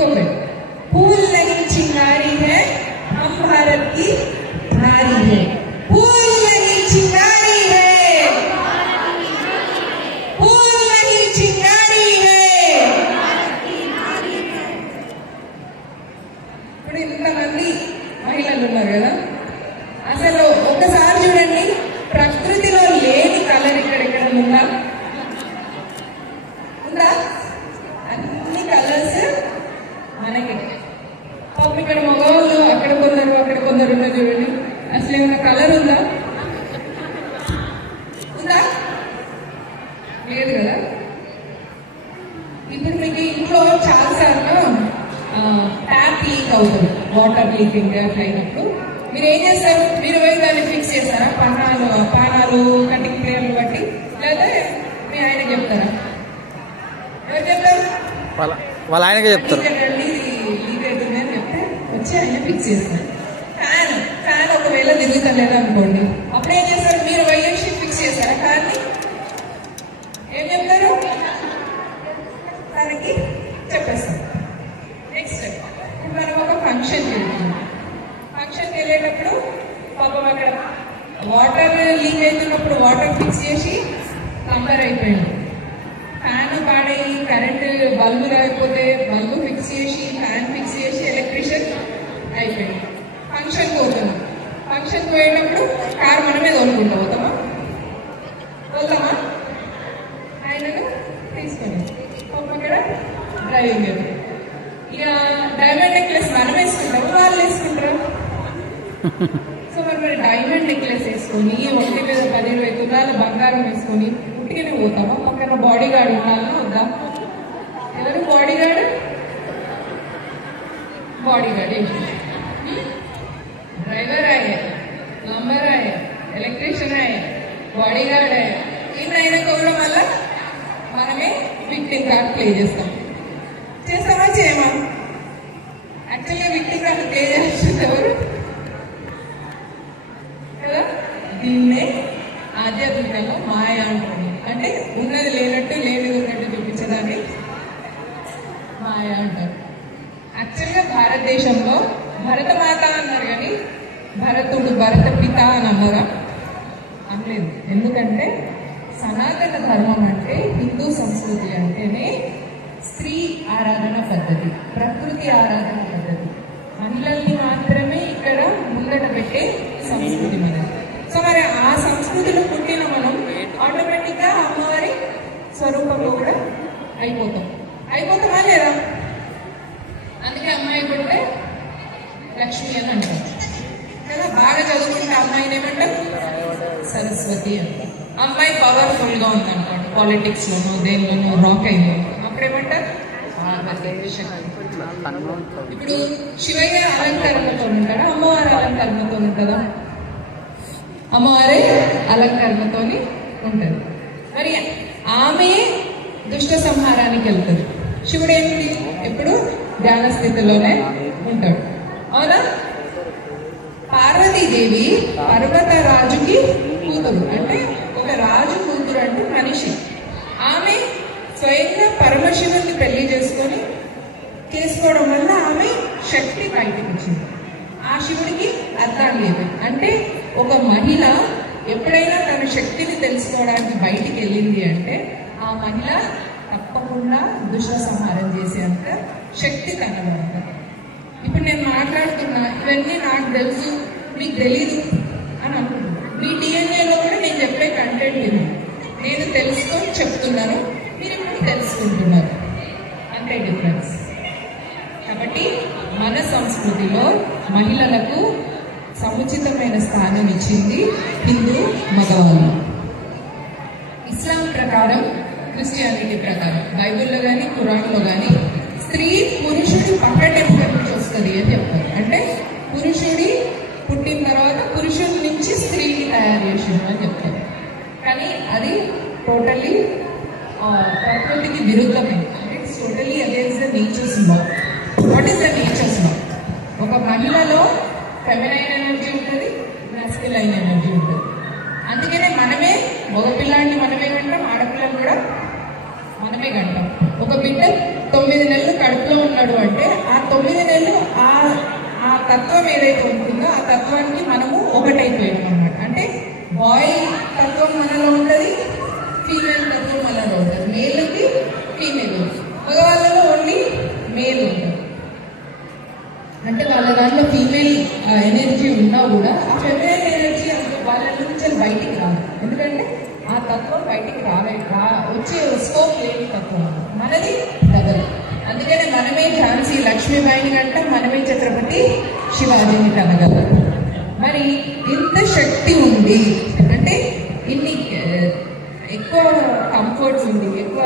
ఇంకొకటి फूल नहीं चिंगारी है हम भारत की नारी है फूल नहीं चिंगारी है फूल नहीं चिंगारी है ఇప్పుడు ఇంతమంది మహిళలు ఉన్నారు కదా అసలు ఒక్కసారి చూడండి ప్రకృతిలో లేని కలర్ ఇక్కడ ఉందా ఉందా అన్ని కలర్స్ మనకి పాపం ఇక్కడ మగవాళ్ళు అక్కడ కొందరు ఉన్నారు చూడండి అసలు ఏమైనా కలర్ ఉందా లేదు కదా ఇప్పుడు మీకు ఇంట్లో చాలా సార్లు ట్యాప్ లీక్ అవుతుంది వాటర్ లీకింగ్ అట్లా అయినప్పుడు మీరు ఏం చేస్తారు మీరు పోయి దాన్ని ఫిక్స్ చేస్తారా పానాలు కటింగ్ ప్లేయర్లు బట్టి లేదా మీ ఆయన చెప్తారా ఎవరు చెప్తారు వాళ్ళ ఆయనకే చెప్తారు లీక్ అవుతుందని చెప్తే వచ్చి ఆయన ఫిక్స్ చేస్తారు ఫ్యాన్ ఒకవేళ తిరుగుతలేదు అనుకోండి అప్పుడు ఏం చేస్తారు మీరు వైఎస్సీ ఫిక్స్ చేస్తారా ఫ్యాన్ని ఏం చెప్తారు తనకి చెప్పేస్తారు నెక్స్ట్ మనం ఒక ఫంక్షన్కి వెళ్తున్నాం ఫంక్షన్కి వెళ్ళేటప్పుడు పాపం అక్కడ వాటర్ లీక్ అవుతున్నప్పుడు వాటర్ ఫిక్స్ చేసి ప్లంబర్ అయిపోయాడు ఫ్యాన్ పాడేయి కరెంట్ బల్బు రాకపోతే బల్బు ఫిక్స్ చేసి ఫ్యాన్ ఫిక్స్ చేసి ఎలక్ట్రీషియన్ అయిపోయింది ఫంక్షన్కి పోతున్నాం ఫంక్షన్కి పోయేటప్పుడు కార్ మనమే తోలుతామా ఆయనను తీసుకొని అక్కడ డ్రైవింగ్ ఇక డైమండ్ నెక్లెస్ మనం వేసుకుంటాము వాళ్ళు వేసుకుంటారు సో మరి డైమండ్ నెక్లెస్ వేసుకొని ఒంటి మీద 10-20 తులాల బంగారం వేసుకొని ఉట్టిగానే పోతామా పక్కన బాడీ గార్డ్ ఉండాలని వద్దా ఎవరు బాడీ గార్డ్ ड्राइवर आए प्लम्बर आए इलेक्ट्रिशियन आए बॉडी गार्ड आए इन అయినకోవడం వల్ల మనమే విక్టిమ్ కార్డ్ ప్లే చేస్తామా చేయమా యాక్చువల్గా విక్టిమ్ కార్డ్ ప్లే చేస్తుంది ఎవరు కదా దీన్నే ఆధ్యాత్మికంలో మాయ అంటుంది అంటే ఉన్నది లేనట్టు లేనిది ఉన్నట్టు చూపించదాన్ని మాయ అంటారు యాక్చువల్గా భారతదేశంలో భరతమాత అన్నారు కానీ భరతుడు భరత పిత అని అన్నారా అనలేదు ఎందుకంటే సనాతన ధర్మం అంటే హిందూ సంస్కృతి అంటేనే స్త్రీ ఆరాధన పద్ధతి ప్రకృతి ఆరాధన పద్ధతి మహిళల్ని మాత్రమే ఇక్కడ ముందట పెట్టే సంస్కృతి మనది సో మరి ఆ సంస్కృతిలో పుట్టిన మనం ఆటోమేటిక్గా అమ్మవారి స్వరూపంలో కూడా అయిపోతామా లేదా అందుకే అమ్మాయి పుట్టే లక్ష్మి అని అంటారు కదా బాగా చదువుకుంటే అమ్మాయిని ఏమంటారు సరస్వతి అంటారు అమ్మాయి పవర్ఫుల్ గా ఉందనుకోండి పాలిటిక్స్ లోనో దేనిలోనో రాక్ అయింది అప్పుడేమంటారు ఇప్పుడు శివయ్య అలంకరణతో ఉంటాడా అమ్మవారి అలంకరణతో ఉంటుందా అమ్మవారి అలంకరణతో ఉంటుంది మరి ఆమె దుష్ట సంహారానికి వెళ్తుంది శివుడు ఏంటి ఎప్పుడు ధ్యాన స్థితిలోనే ఉంటాడు అవునా పార్వతీదేవి పర్వతరాజుకి కూతురు అంటే ఒక రాజు కూతురు అంటే మనిషి ఆమె స్వయంగా పరమశివుని పెళ్లి చేసుకోవడం వల్ల ఆమె శక్తి బయటకు వచ్చింది ఆ శివుడికి అర్థం అంటే ఒక మహిళ ఎప్పుడైనా తన శక్తిని తెలుసుకోవడానికి బయటికి వెళ్ళింది అంటే ఆ మహిళ తప్పకుండా దుష్ట సంహారం చేసేంత శక్తి తనలో ఉంటుంది ఇప్పుడు నేను మాట్లాడుతున్నా ఇవన్నీ నాకు తెలుసు మీకు తెలీదు అని అనుకుంటున్నాను మీ డిఎన్ఏలో కూడా నేను చెప్పే కంటెంట్ ఇది నేను తెలుసుకొని చెప్తున్నాను మీరు ఇప్పుడు తెలుసుకుంటున్నారు అంతే డిఫరెన్స్ కాబట్టి మన సంస్కృతిలో మహిళలకు సముచితమైన స్థానం ఇచ్చింది హిందూ మగవాళ్ళు ఇస్లాం ప్రకారం క్రిస్టియానిటీ ప్రకారం బైబిల్లో కానీ ఖురాన్లో కానీ స్త్రీ పురుషుడి పక్క టెంపర్ నుంచి వస్తుంది అని చెప్తారు అంటే పురుషుడి పుట్టిన తర్వాత పురుషుడి నుంచి స్త్రీని తయారు చేసింది అని చెప్తారు కానీ అది టోటలీ ప్రకృతికి విరుద్ధమైంది అంటే it's totally against the nature's law what is the nature's law ఒక మహిళలో ఫెమినైన్ ఎనర్జీ ఉంటుంది మాస్కులైన్ ఎనర్జీ ఉంటుంది అందుకనే మనమే మగపిల్లాడిని మనమే కంటాం ఆడపిల్లని కూడా మనమే కంటాం ఒక బిడ్డ 9 నెలలు కడుపులో ఉన్నాడు అంటే ఆ 9 నెలలు ఆ తత్వం ఏదైతే ఉంటుందో ఆ తత్వానికి మనము ఒకటైపోయాం అన్నమాట. అంటే బాయ్ తత్వం మనలో ఉంటుంది, ఫీమేల్ తత్వం మనలో ఉంటుంది. మేల్కి ఫీమేల్ ఉంటుంది, మగవాళ్ళలో ఓన్లీ మేల్ ఉంటుంది. అంటే వాళ్ళ దాంట్లో ఫీమేల్ ఎనర్జీ ఉన్నా కూడా ఆ ఫెమినైన్ ఎనర్జీ వాళ్ళ నుంచి బయటికి రాదు. ఎందుకంటే ఆ తత్వం బయటికి వచ్చే స్కోప్ లేని తత్వం. మనది డబల్. అందుకనే మనమే ఝాన్సీ లక్ష్మీబాయిని కంట, మనమే ఛత్రపతి శివాజీని కనగలం. మరి ఇంత శక్తి ఉంది అంటే ఇన్ని ఎక్కువ కంఫర్ట్స్ ఉంది, ఎక్కువ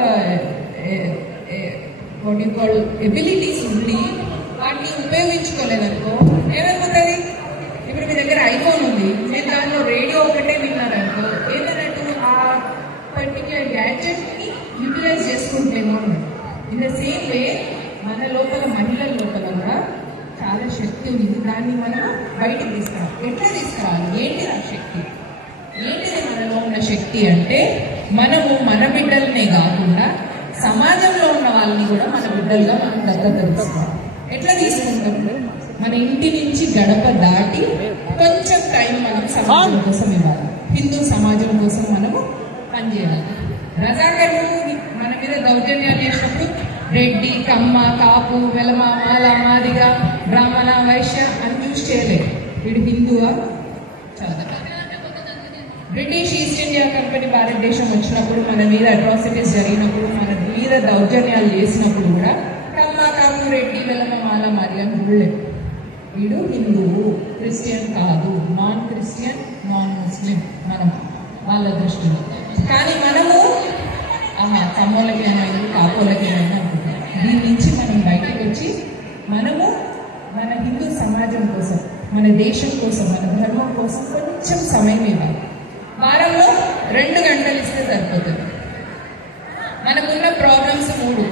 ఎబిలిటీస్ ఉంది, వాటిని ఉపయోగించుకోలేదనుకో ఏమైపోతుంది? ఇప్పుడు మీ దగ్గర ఐఫోన్ ఉంది, మీరు దానిలో రేడియో ఒకటే విన్నారనుకో ఏదన్నట్టు ఆ పర్టిక్యులర్ గ్యాడ్జెట్ ని యూటిలైజ్ చేసుకుంటేమో. ఇన్ ద సేమ్ వే మన లోపల, మహిళల లోపల కూడా చాలా శక్తి ఉంది. దాన్ని మనం బయటకు తీసుకురావాలి. ఎట్లా తీసుకురావాలి? ఏంటి ఆ శక్తి? ఏంటిది మనలో ఉన్న శక్తి అంటే మనము మన బిడ్డలనే కాకుండా సమాజంలో ఉన్న వాళ్ళని కూడా మన బిడ్డలుగా మనం దత్తత తీసుకోవాలి. ఎట్లా తీసుకుంటాం? మన ఇంటి నుంచి గడప దాటి కొంచెం టైం మనం సమాజం కోసం ఇవ్వాలి. హిందూ సమాజం కోసం మనము పనిచేయాలి. రజాకర్లు మన మీద దౌర్జన్యాలు చేసినప్పుడు రెడ్డి, కమ్మ, కాపు, వెలమ, మాల, మాదిగ, బ్రాహ్మణ, వైశ్య అని చూసి చేయలేదు. వీడు హిందువా చదువు. బ్రిటిష్ ఈస్ట్ ఇండియా కంపెనీ భారతదేశం వచ్చినప్పుడు మన మీద అట్రాసిటీస్ జరిగినప్పుడు, మన మీద దౌర్జన్యాలు చేసినప్పుడు కూడా కమ్మ, కాపు, రెడ్డి, వెలమ, మాల, మాదిగ అని చూడలేదు. వీడు హిందువు, క్రిస్టియన్ కాదు, నాన్ క్రిస్టియన్, నాన్ ముస్లిం మనం వాళ్ళ దృష్టిలో. కానీ మనము కమ్మోళ్ళకేమైనా కాపోళ్ళకేమైనా అనుకుంటాం. దీని నుంచి మనం బయటకు వచ్చి మనము మన హిందూ సమాజం కోసం, మన దేశం కోసం, మన ధర్మం కోసం కొంచెం సమయం ఇవ్వాలి. వారంలో 2 గంటలు ఇస్తే సరిపోతుంది. మనకున్న ప్రాబ్లమ్స్ 3: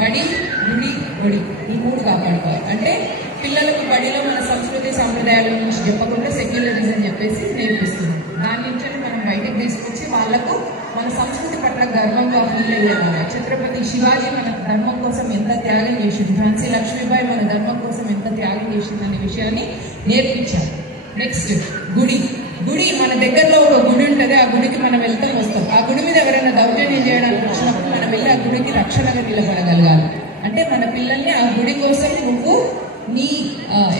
బడి, గుడి, ఒడి. ఈ 3 కాపాడుకోవాలి. అంటే పిల్లలకు బడిలో మన సంస్కృతి సాంప్రదాయాల గురించి చెప్పకుండా సెక్యులరిజం చెప్పేసి నేర్పిస్తుంది. దాని నుంచి మనం బయటకు తీసుకొచ్చి వాళ్ళకు మన సంస్కృతి పట్ల గర్వంగా ఫీల్ అయ్యేవాళ్ళ. ఛత్రపతి శివాజీ మన ధర్మం కోసం ఎంత త్యాగం చేసింది, ఝాన్సీ లక్ష్మీబాయి మన ధర్మం కోసం ఎంత త్యాగం చేసింది అనే విషయాన్ని నేర్పించాలి. నెక్స్ట్ గుడి. గుడి మన దగ్గరలో ఒక గుడి ఉంటుంది, ఆ గుడికి మనం వెళ్తాం వస్తాం. ఆ గుడి మీద ఎవరైనా దౌర్జన్యం చేయడానికి వచ్చినప్పుడు మనం వెళ్ళి ఆ గుడికి రక్షణగా నిలబడగలగాలి. అంటే మన పిల్లల్ని ఆ గుడి కోసం నువ్వు నీ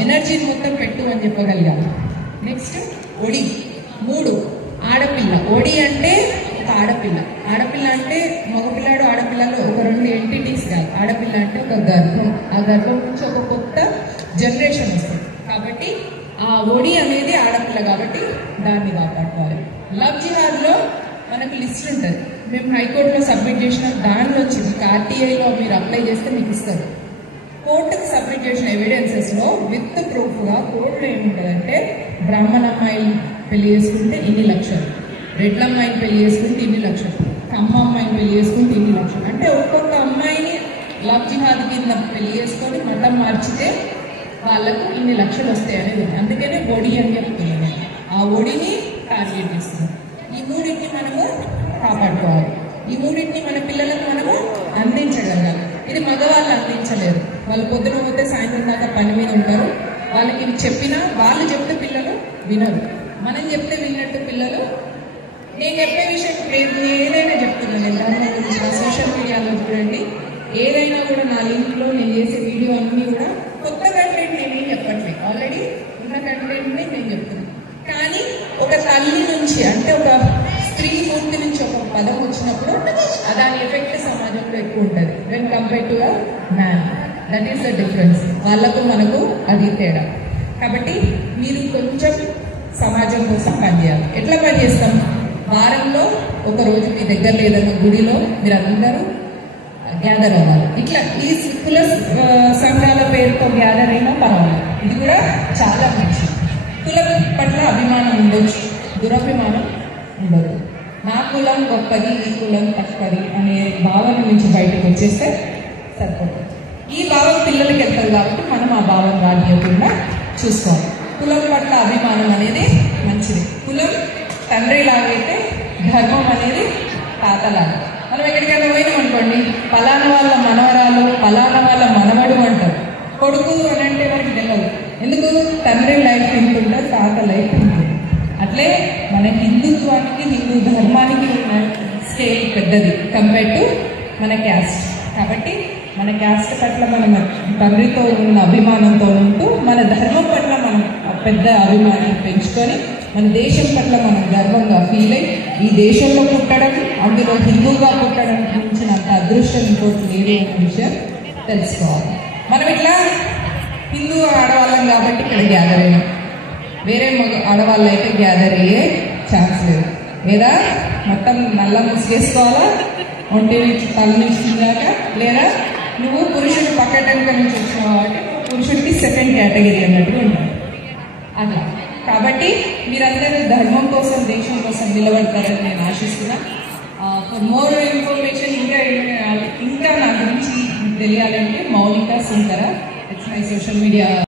ఎనర్జీని మొత్తం పెట్టు అని చెప్పగలిగాలి. నెక్స్ట్ ఒడి. 3 ఆడపిల్ల. ఒడి అంటే ఒక ఆడపిల్ల. ఆడపిల్ల అంటే మగపిల్లాడు ఆడపిల్లలు ఒక 2 ఎంటిటీస్ కాదు. ఆడపిల్ల అంటే ఒక గర్భం. ఆ గర్భం నుంచి ఒక కొత్త జనరేషన్ వస్తుంది. కాబట్టి ఆ ఒడి అనేది ఆడపిల్ల కాబట్టి దాన్ని కాపాడుకోవాలి. లవ్ జిహాద్ లో మనకు లిస్ట్ ఉంటుంది. మేము హైకోర్టులో సబ్మిట్ చేసిన దానిలో వచ్చింది. ఆర్టీఐలో మీరు అప్లై చేస్తే మీకు ఇస్తారు. కోర్టుకు సబ్మిట్ చేసిన ఎవిడెన్సెస్ లో విత్ ప్రూఫ్ గా కోర్టులో ఏముంటుందంటే బ్రాహ్మణ అమ్మాయిని పెళ్లి చేసుకుంటే ఇన్ని లక్షలు, రెడ్ల అమ్మాయిని పెళ్లి చేసుకుంటే ఇన్ని లక్షలు, కమ్మ అమ్మాయిని పెళ్లి చేసుకుంటే ఇన్ని లక్షలు. అంటే ఒక్కొక్క అమ్మాయిని లవ్ జిహాద్ కింద పెళ్లి చేసుకొని మతం మార్చితే వాళ్ళకు ఇన్ని లక్షలు వస్తాయి అనేది. అందుకనే ఒడి అని చెప్తున్నాను. ఆ ఒడిని టార్గెట్ చేస్తున్నాం. ఈ 3ని మనము కాపాడుకోవాలి. ఈ 3ని మన పిల్లలకు మనము అందించగలగాలి. ఇది మగవాళ్ళు అందించలేరు. వాళ్ళు పొద్దున పోతే సాయంత్రం దాకా పని మీద ఉంటారు. వాళ్ళకి ఇవి చెప్పినా వాళ్ళు చెప్తే పిల్లలు వినరు. మనం చెప్తే విన్నట్టు పిల్లలు. నేను చెప్పే విషయం ఏదైనా చెప్తున్నాను. నేను దాని గురించి సోషల్ మీడియాలో చూడండి, ఏదైనా కూడా నా లింక్లో నేను చేసే వీడియో అన్నీ కూడా కొత్త కంటెంట్ నేనేం చెప్పట్లేదు. ఆల్రెడీ ఉన్న కంటెంట్ని నేను చెప్తున్నాను. కానీ ఒక తల్లి నుంచి అంటే ఒక స్త్రీ మూర్తి నుంచి ఒక పదం వచ్చినప్పుడు దాని ఎఫెక్ట్ సమాజంలో ఎక్కువ ఉంటుంది. When compare to a man. That is the difference. వాళ్ళకు మనకు అది తేడా. కాబట్టి మీరు కొంచెం సమాజం కోసం పనిచేయాలి. ఎట్లా పనిచేస్తాం? వారంలో ఒక రోజు మీ దగ్గర ఏదైనా గుడిలో మీరు అందరూ గ్యాదర్ అవ్వాలి. ఇట్లా ఈ కుల సంఘాల పేరుతో గ్యాదర్ అయినా పర్వాలేదు. ఇది కూడా చాలా మంచిది. కులం పట్ల అభిమానం ఉండొచ్చు, దురభిమానం ఉండదు. నా కులం గొప్పది, ఈ కులం తక్కువది అనే భావన నుంచి బయటకు వచ్చేస్తే సరిపోతుంది. ఈ భావం పిల్లలకి వెళ్తుంది కాబట్టి మనం ఆ భావం రానియకుండా చూసుకోవాలి. కులం పట్ల అభిమానం అనేది మంచిది. కులం తండ్రి లాగైతే ధర్మం అనేది తాతలాగా. మనం ఎక్కడికైనా పోయినాం అనుకోండి, పలానా వాళ్ళ మనవరాలు, పలానా వాళ్ళ మనవడు అంటారు. కొడుకు అని అంటే మనకి తెలియదు. ఎందుకు? తండ్రి లైఫ్ ఇంటుంటే తాత లైఫ్ ఉంటుంది. అట్లే మన హిందుత్వానికి, హిందూ ధర్మానికి ఉన్న స్కేల్ పెద్దది కంపేర్ టు మన క్యాస్ట్. కాబట్టి మన క్యాస్ట్ పట్ల మనం తండ్రితో ఉన్న అభిమానంతో ఉంటూ, మన ధర్మం పట్ల మనం పెద్ద అభిమానాన్ని పెంచుకొని, మన దేశం పట్ల మనం గర్వంగా ఫీల్ అయ్యి, ఈ దేశంలో పుట్టడం, అందులో హిందూగా పుట్టడం గురించినంత అదృష్టం ఇంకోటి లేదు అనే విషయం తెలుసుకోవాలి. మనం ఇట్లా హిందూ ఆడవాళ్ళం కాబట్టి ఇక్కడ గ్యాదర్ అయ్యాం. వేరే ఆడవాళ్ళు అయితే గ్యాదర్ అయ్యే ఛాన్స్ లేదు. లేదా మొత్తం నల్ల ముసుగేసుకోవాలా, ఒంటి నుంచి తల నుంచి దాకా, లేదా నువ్వు పురుషుడు పక్కటెనక నుంచి వచ్చినావు కాబట్టి పురుషుడికి సెకండ్ కేటగిరీ అన్నట్టుగా ఉంటాడు అట్లా. కాబట్టి మీరందరూ ధర్మం కోసం, దేశం కోసం నిలబడతారని నేను ఆశిస్తున్నా. ఫర్ మోర్ ఇన్ఫర్మేషన్ ఇంకా నా గురించి తెలియాలంటే Mounika Sunkara, it's my social media